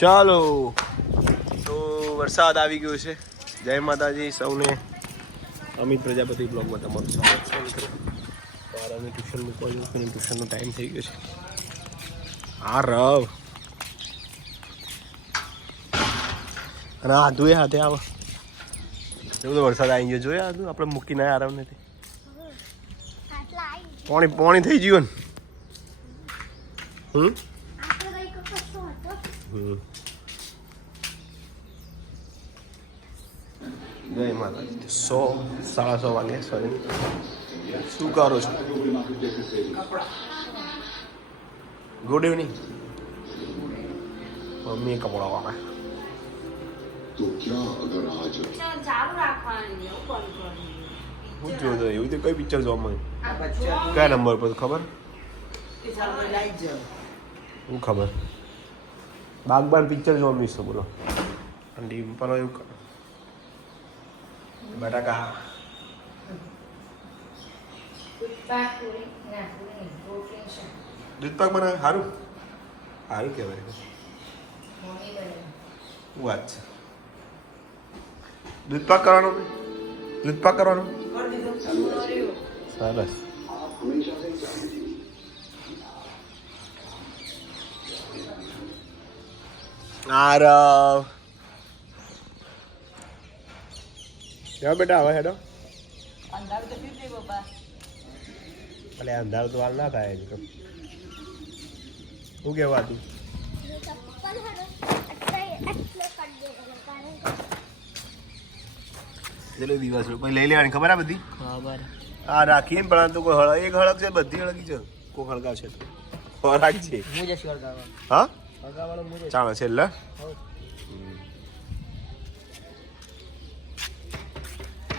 ચાલો. તો વરસાદ આવી ગયો છે. જય માતાજી સૌને. અમિત પ્રજાપતિ બ્લોગમાં તમારું સ્વાગત છે મિત્રો. મારાને ટ્યુશન મૂકવા જવું ટ્યુશનનો ટાઈમ થઈ ગયો છે. હા રવ. અને આધુ એ હાથે આવો. એવું તો વરસાદ આવી ગયો જોયા આધુ આપણે મૂકીને આરામ નથી પાણી પાણી થઈ ગયું ને? હમ? હમ. જય માતાજી સો સાડા સો વાગે સોરી શું કરો છો ગુડ ઇવનિંગ મમ્મી કપડા વાળા તો હું જોતો એવું તો કઈ પિક્ચર જોવા મળ્યું કયા નંબર પર ખબર હું ખબર બાગબાન પિક્ચર જોવા મળીશ બોલો અને ડિમ્પલ એવું બટાકા. દૂધ પાક બનાવે સારું સારું કહેવાય. વાત છે? દૂધ પાક કરવાનો? દૂધ પાક કરવાનો? સરસ. આરવ. જાઓ બેટા હવે હેડો. અલે અંધારું તો હાલ ના થાય તો. શું કહેવા તું? ચલો દિવસ પછી લઈ લેવાની ખબર આ બધી? ખબર હા રાખીએ ને પણ તો કોઈ હળ એક હળક છે બધી હળગી છે. કોઈ હળગાવ છે ખોરાક છે. હું જ શિવરગાવા હા? અગાવાળો હું જ ચાલો છેલ્લે.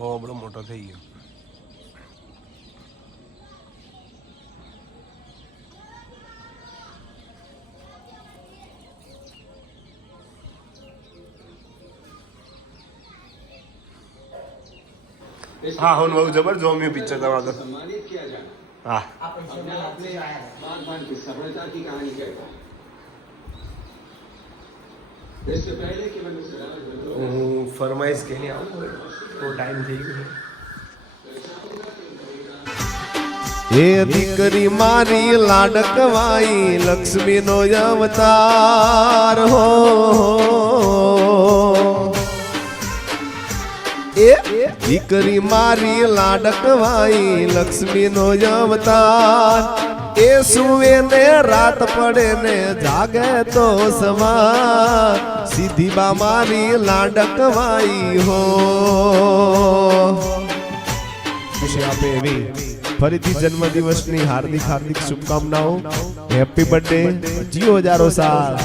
બહુ હોબળો મોટો થઈ ગયો હા હું બહુ જબર જોમ્યું પિક્ચર તમારો તો. હા. હું ફરમાઈશ કે નહીં આવું તો ટાઈમ થઈ ગયો હે દીકરી મારી લાડકવાઈ, લક્ષ્મીનો અવતાર હો. એ દીકરી મારી લાડકવાઈ, લક્ષ્મીનો અવતાર એ સુવે ને રાત પડે ને જાગે તો સવાર સીધી બા મારી લાડકવાઈ હો વિશે આપે એવી ફરીથી જન્મદિવસની હાર્દિક હાર્દિક શુભકામનાઓ હેપી બર્થડે જીઓ હજારો સાલ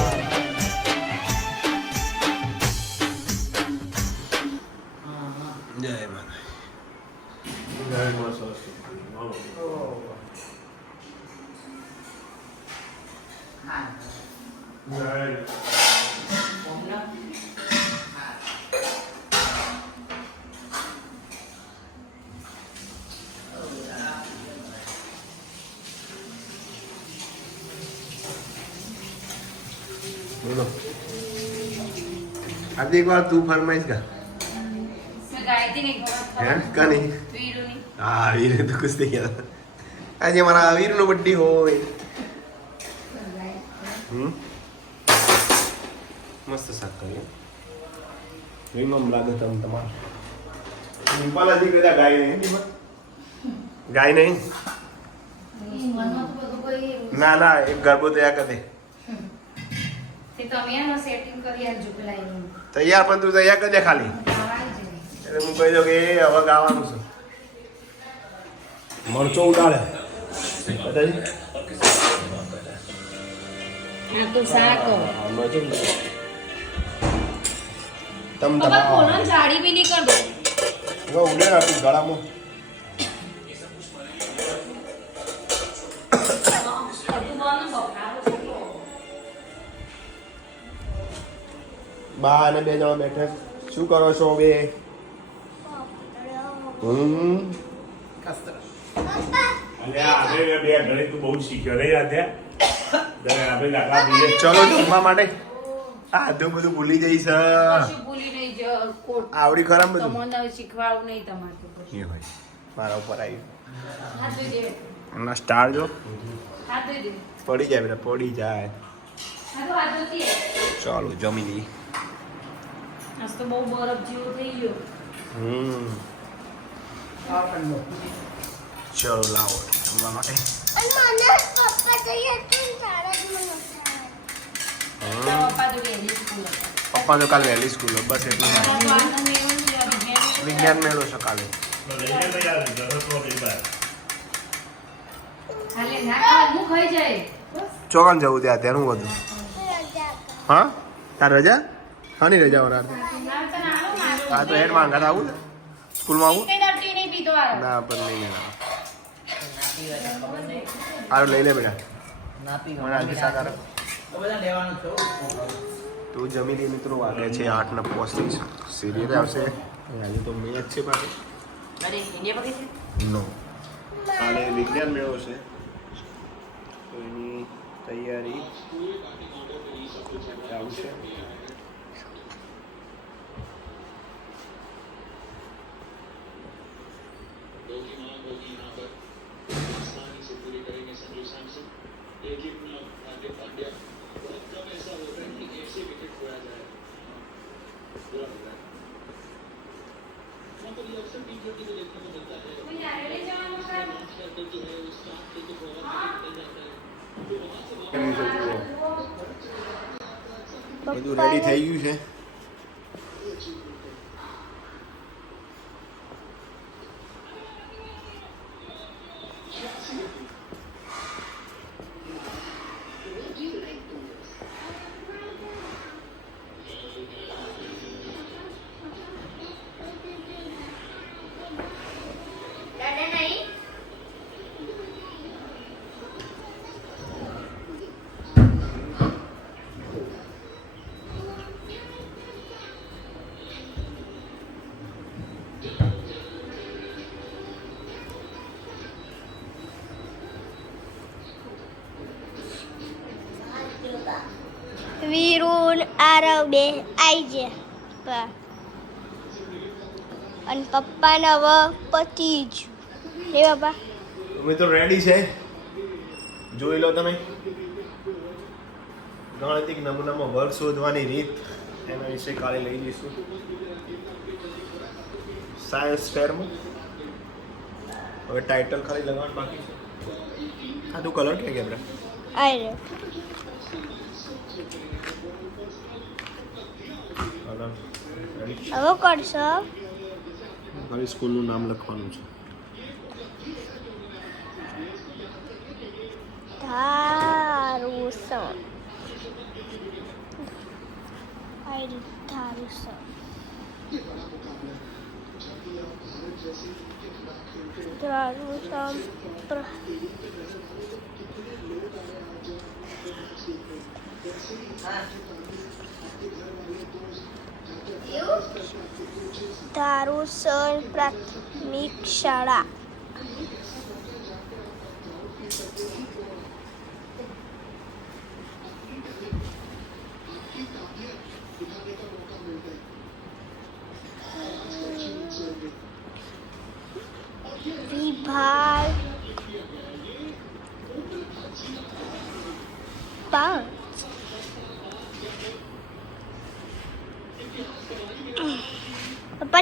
મેં ગાયતી નહીં ખબર હે? કા નહીં? વીરુની. હા વીર તો ખુશ થઈ ગયા. આજે મારા વીરનો બર્થડે હોય. હમ? મસ્ત શાક કર્યું વિમમ લાગે તમ તમારે. કદા ગાય નહીં. ગાય નહીં? ના ના એક ગરબો તૈયાર કરી. તમે એનો setting કરી આલજો પેલા એનું. તૈયાર પણ તું તૈયાર કરી દે ખાલી. એટલે હું કહી દઉં કે એ હવે ગાવાનું છે. મરચો ઉડાડે. તમ દો ઉડે આપી ગળામાં. બા અને બે જણા બેઠા. શું કરો છો બે? હમ. ચલો જમવા માટે. આધું બધું ભૂલી જઈશ કશું ભૂલી નહીં જ કોટ આવડી ખરાબ બધું? શીખવાડું નહીં તમારે ભાઈ મારા ઉપર આવી એમના સ્ટાર જો. પડી જાય બેટા પડી જાય. ચાલો જમી લઈએ. આજ તો બહુ બરફ જેવો થઈ ગયો. હમ. ચલો લાવો જમવા માટે. અને મને પપ્પા જઈએ તો કાલ વહેલી સ્કૂલ બસ એટલું વિજ્ઞાન મેળો છે કાલે. હું ચોકન જવું ત્યાં તેનું બધું હા? તાર રજા? હાની રજા વરાર ના તો ના આવો, મારો હા તો હેડ માંગા આવું ને સ્કૂલમાં આવું? કઈ દાડો નહીં પીતો આ. ના પર નહીં ના હારું લઈ લે બેટા. તો બધા લેવાનું છે તો જમી લઈએ મિત્રો વાગે છે આઠ ને પોસ્ટ સિરિયલ આવશે. આજે તો મેચ છે છે? નો. કાલે વિજ્ઞાન મેળો છે. તો એની તૈયારી આવશે. કોઈ બધું રેડી થઈ ગયું છે. આરવ બે આવી પા. અને પપ્પાને હવે પતી જ હે બાપા. મિત્રો રેડી છે. જોઈ લો તમે. ગાણિતિક નમૂનામાં વર્ગ શોધવાની રીત એના વિશે કાલે લઈ જઈશું સાયન્સ ફેરમાં હવે ટાઇટલ ખાલી લગાવવાનું બાકી છે. આ તું કલર કે કેમેરા? આઈ હવે કરશો મારી સ્કૂલનું નામ લખવાનું છે ધારું સણ આઈ રે ધારું સણ ધારું સણ પ્ર- ધારુસર પ્રાથમિક શાળા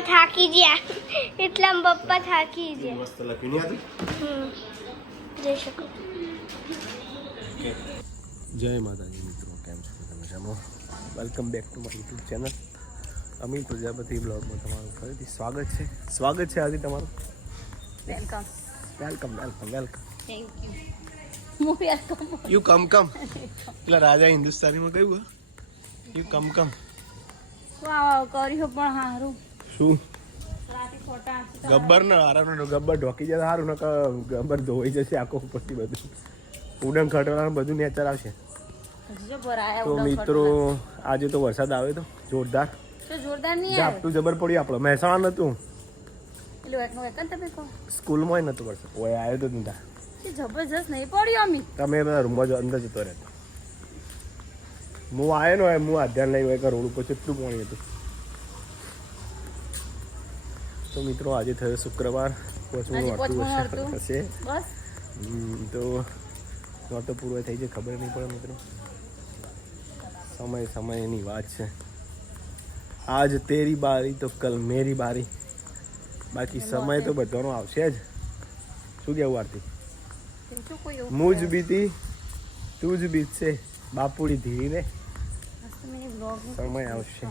થાકી ગયા એટલા પપ્પા થાકી ગયા મસ્ત લખી નહીં હતું હમ. જઈ શકો. જય માતાજી મિત્રો કેમ છો? તમે જમો welcome back to my YouTube channel Amit Prajapati બ્લોગમાં તમારું ફરીથી સ્વાગત છે. સ્વાગત છે આજે તમારું? Welcome welcome welcome welcome thank you હું યાર યુ કમ કમ પેલા રાજા હિન્દુસ્તાનીમાં કયું યુ કમ કમ વાહ કર્યું પણ હારું શું? ગબ્બર ને આરામ ગબ્બર ઢોકી જાય સારું ને ગબ્બર ધોઈ જશે આખો ઉપરથી બધું. ઉડન ખટોળા બધું નેચર આવશે. તો મિત્રો આજે તો વરસાદ આવ્યો તો જોરદાર. ઝાપટું જબર પડ્યું આપણે. મહેસાણા નતું. સ્કૂલમાં નતું વરસાદ. ઓય આવ્યો તો નહીં જબરજસ્ત નહીં પડ્યો અમી. તમે બધા રૂમમાં અંદર જતો રહેતો. હું આવ્યો ને હું અધ્યાન લઈ હોય કે રોડ ઉપર કેટલું પાણી હતું. તો મિત્રો આજે થયો શુક્રવાર. પહોંચવાનું આટલું. હશે તો હમ, તો નોટો પૂરો થઈ જાય ખબર નહીં પડે મિત્રો. સમય સમયની વાત છે. આજ તેરી બારી તો કલ મેરી બારી. બાકી સમય તો બધાનો આવશે જ. શું કેવું આરતી? મુજ બીતી તું જ બીતશે. બાપુડી ધીરી ને સમય આવશે.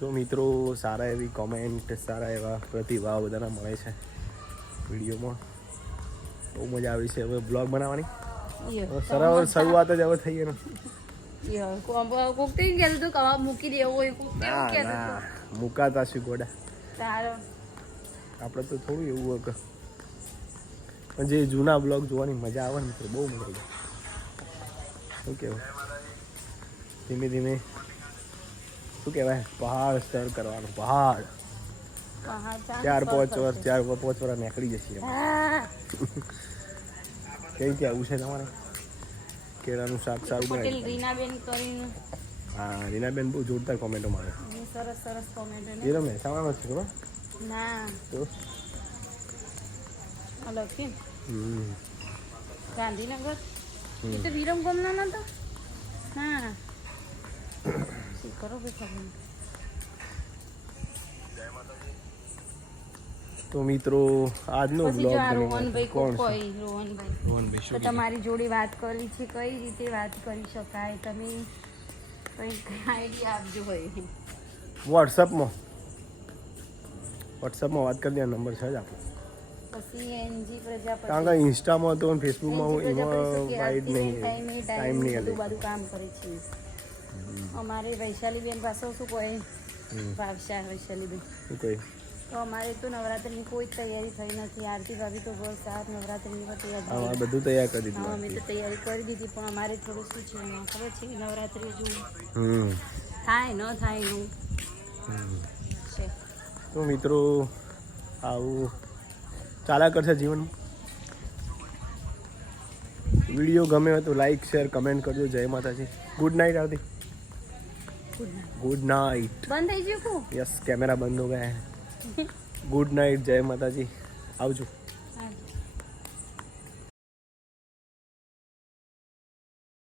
તો મિત્રો સારા એવી કોમેન્ટ સારા એવા પ્રતિભાવ બધાના મળે છે વિડીયોમાં. બહુ મજા આવી છે. હવે બ્લોગ બનાવવાની? સરળ શરૂઆત જ હવે થઈ એનો. મુકાતા શું ગોડા? આપણે તો થોડું એવું હોય પણ જે જૂના બ્લોગ જોવાની મજા આવે ને મિત્રો બહુ મજા આવે. શું કહેવું? ધીમે ધીમે શું કહેવાય? પહાડ સ્તર કરવાનું પહાડ. ચાર પાંચ વર્ષ ચાર પાંચ વર્ષ નીકળી જશે કઈ ત્યાં આવું છે તમારે? કેળાનું શાક સારું રીનાબેન કરીને. હા રીનાબેન બહુ જોરદાર કોમેન્ટો મારે સરસ સરસ કોમેન્ટ એ રમે મહેસાણાનો છે ખબર? ના. તો? આ હમ. ગાંધીનગર? એ તો વિરમગામનો નતો? હા શું કરો. તો મિત્રો આજનો બ્લોગ રોહનભાઈ કોણ રોહનભાઈ. રોહનભાઈ તો તમારી જોડે વાત કરી છે કઈ રીતે વાત કરી શકાય? તમે કંઈક આઈડિયા આપજો હોય વોટ્સઅપમાં વોટ્સઅપમાં વાત કરી દે નંબર છે જ આપણો. પછી એનજી પ્રજાપતિ કારણ કે ઇન્સ્ટામાં તો ફેસબુકમાં હું એમાં વાઇડ નહીં ટાઈમ ટાઈમ નહીં બધું બધું કામ કરે છે. અમારે વૈશાલીબેન પાસે શું કોઈ? ભાવશા વૈશાલીબેન. શું કહે? તો અમારે તો નવરાત્રિની કોઈ જ તૈયારી થઈ નથી. આરતી ભાભી તો બસ આ નવરાત્રિની પણ તૈયાર હા બધું તૈયાર કરી દીધું અમે તો તૈયારી કરી દીધી પણ અમારે થોડું શું છે ખબર છે? નવરાત્રિ હજુ થાય ન થાય એવું છે. તો મિત્રો આવું ચાલ્યા કરશે જીવન. વીડિયો ગમે તો લાઈક શેર કમેન્ટ કરજો. જય માતાજી. Good night Aarti. Good night બંધ થઈ ગયું યસ કેમેરા બંધ હો ગયા ગુડ નાઇટ જય માતાજી. આવજો.